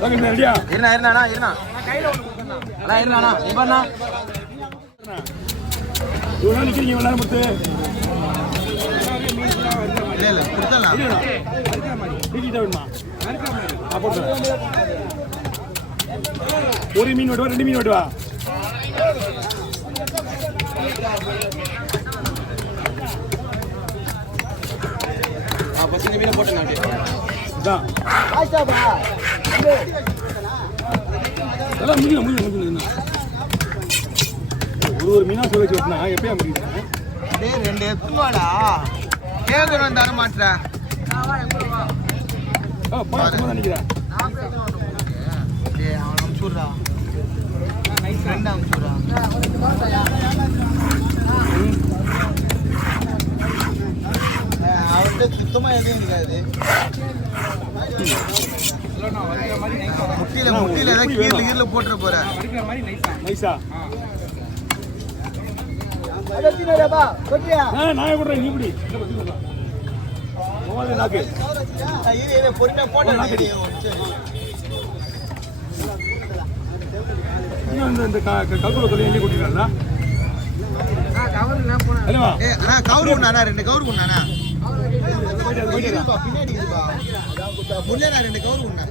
இருந்தா இருந்தா நிக்கிறீங்க எல்லாரும் முத்து இல்ல கொடுத்தலாம் ஒரு மீன் வெட்டுவா 2 மீன் வெட்டுவா பசங்க மீனை போட்டு நாட்டி எல்லாம் முடியும் ஒரு மீனா சொல்ல வச்சு வெட்டினா எப்பயா முடியுது 2 எத்துவாடா கேக்குறேன் தர மாட்டேன் நினைக்கிறேன் அவன் அனுப்பிச்சுடுறா ஃப்ரெண்ட் அனுப்பிச்சுடுறா அவர்கிட்ட சுத்தமாக எதுவும் இருக்காது முட்டியில ஏதாவது கீழே போட்டுற போறேன் நைஸா நான் போடுறேன் நீ இப்படி பொறுமையா போட்டு இந்த கல்குல சொல்லி எங்கே கூட்டிருக்கா கவுரு உண்ணானா 2 கவுரு உண்ணானா பின்னாடி முள்ளா 2 கவுரு உண்ணா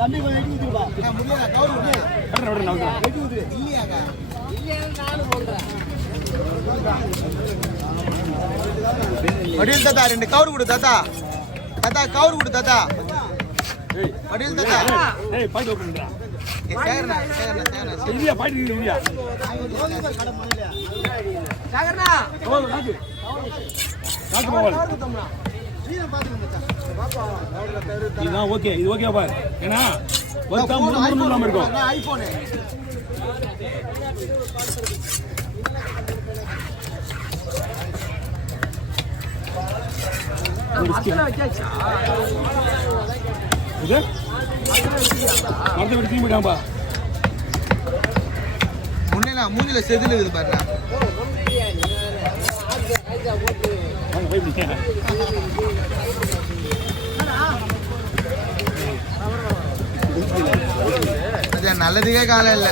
தம்பி வடிவில் தாத்தா 2 கவுரு கொடு தாத்தா தாத்தா கவுரு கொடு தாத்தா வடிவில் தாத்தா ஓகே இது ஓகே பாரு ஏன்னா இருக்கும் ஐபோன் மூஞ்சில செதில் இருக்குது பாருங்க அது நல்லதுக்கே காலம் இல்லை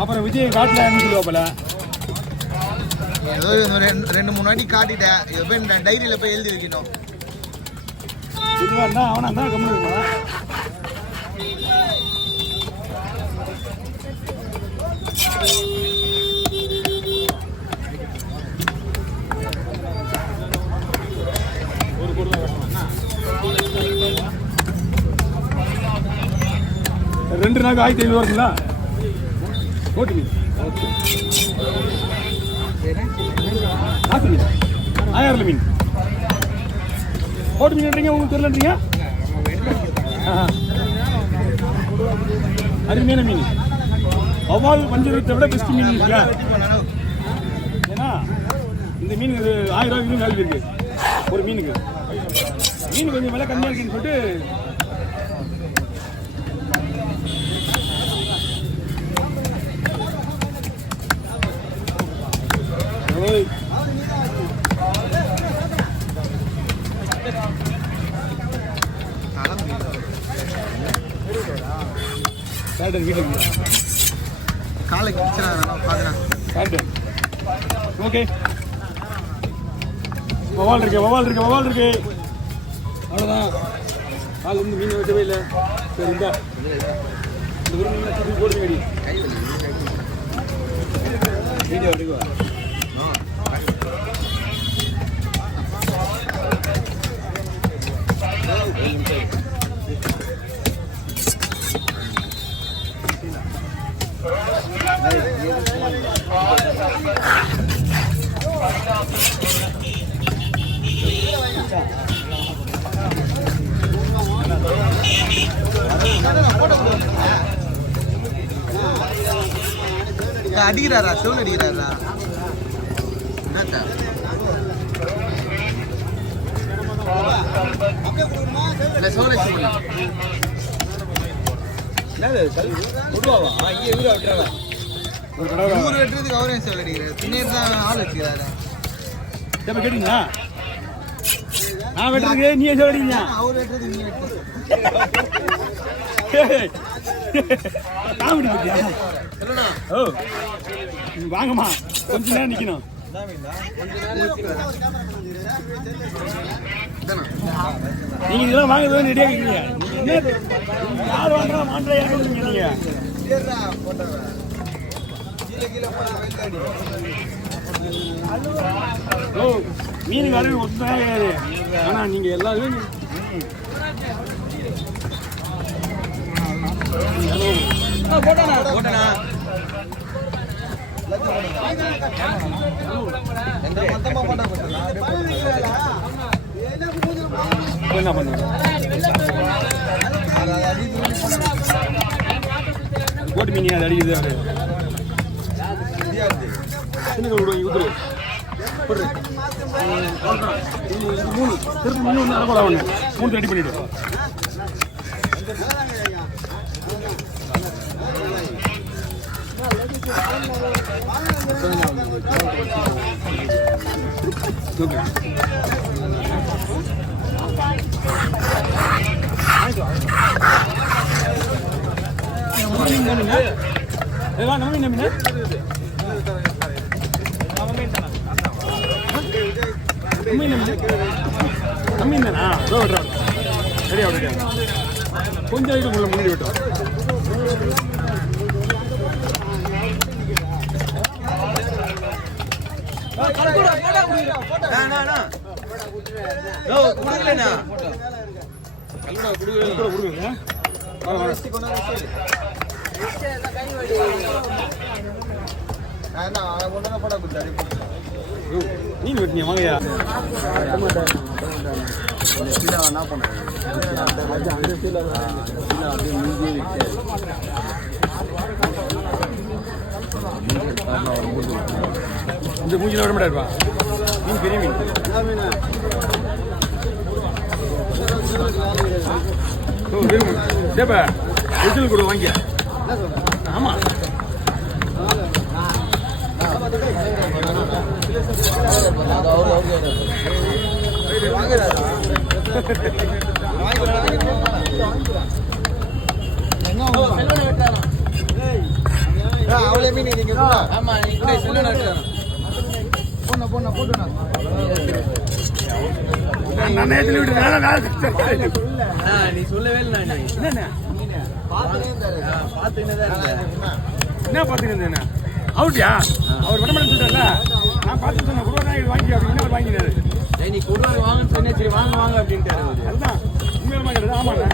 அப்புறம் விஜய் காட்டுல சொல்லுவாப்பல ஏதோ 2-3 வாட்டி காட்டிட்டேன் போய் டைரியில போய் எழுதி வைக்கணும் இதுவா இருந்தா அவனா தான் கம்மி இருப்பான் ரெண்டு நாள் 1500 வருங்களா ஓட்டு மீன் ஆயிரம் மீன் ஓட்டு மீன்ன்றீங்க உங்களுக்கு தெரியலன்றீங்க அருமையான மீன் வவ்வால் வஞ்சரத்தை விட பெஸ்ட் மீன் இல்லையா ஏன்னா இந்த மீன் 1000 ரூபாய்க்கு வேல்யூ இருக்கு ஒரு மீனுக்கு மீன் கொஞ்சம் விலை கம்மியாக இருக்குன்னு சொல்லிட்டு காலைக்கு ஓகே வவால் இருக்கு அவ்வளோதான் கால் வந்து மீன் வைக்கவே இல்லை சரி இந்த போடுங்க வீடியோ எடுக்குவா அடிக்கிறாரா செவல் அடிக்கிறாரா என்னத்த இல்ல சோலட்சுமி என்னது கொடுவாவா இங்க இவரை விட்டுறாங்க ஒரு கடவுளா ஊர் வெட்டுறதுக்கு அவரே சேவல் அடிக்கிறாரு பின்னாடி தான் ஆள் வச்சுக்கிறாரு இப்ப கேட்டீங்களா நான் வெட்டுறதுக்கு நீ சொல்றீங்க அவர் வெட்டுறதுக்கு நீ வெட்டு காமெடி பத்தியா சொல்லுண்ணா ஓ வாங்கம்மா கொஞ்ச நேரம் நிக்கணும் நீங்க இதெல்லாம் வாங்குறது ரெடியா இருக்கீங்க நீங்க என்ன யார் வாங்குறா மாண்டா ஏறணுங்க நீங்க ஓ மீன் வரவு ஒத்துதான் கிடையாது ஆனா நீங்க எல்லாரும் போட்டா போட்டா என்ன பண்ணுங்க போட்டு மீன் அது அடிக்குது அவரு சின்ன விடுவாங்க ஊத்துரு போடு இது 3 திருப்பி இன்னும் அரை கூட ஒன்று 3 ரெடி பண்ணிவிடு நம்ம மீன் மீன் தானா ரெடி அப்படியா கொஞ்சம் ஐட்டம் உள்ள முன்னாடி விட்டோம் மீன் வெட்டினியா வாங்கயா இந்த மூஞ்சில விட மாட்டாருப்பா மீன் பெரிய மீன் சேப்பா விசில் கொடு வாங்கியா ஆமா அவளே மீன் நீங்க ஆமா நீங்க செல்லுனா போண்ணா போட்டுனா நான் நேத்துல விட்டு நீ சொல்லவே இல்லை நீ என்ன பாத்துனே பாத்துக்கிறேன் அவுட்டியா அவர் விடமாட்டேன்னு சொல்லிட்டார்ல நான் பார்த்து சொன்னேன் குருவாங்க வாங்கி அப்படின்னு அவர் வாங்கினாரு நீ கொடுவாரு வாங்கன்னு சொன்னே சரி வாங்க அப்படின்ட்டு அதுதான் உண்மையாக ஆமாண்ணா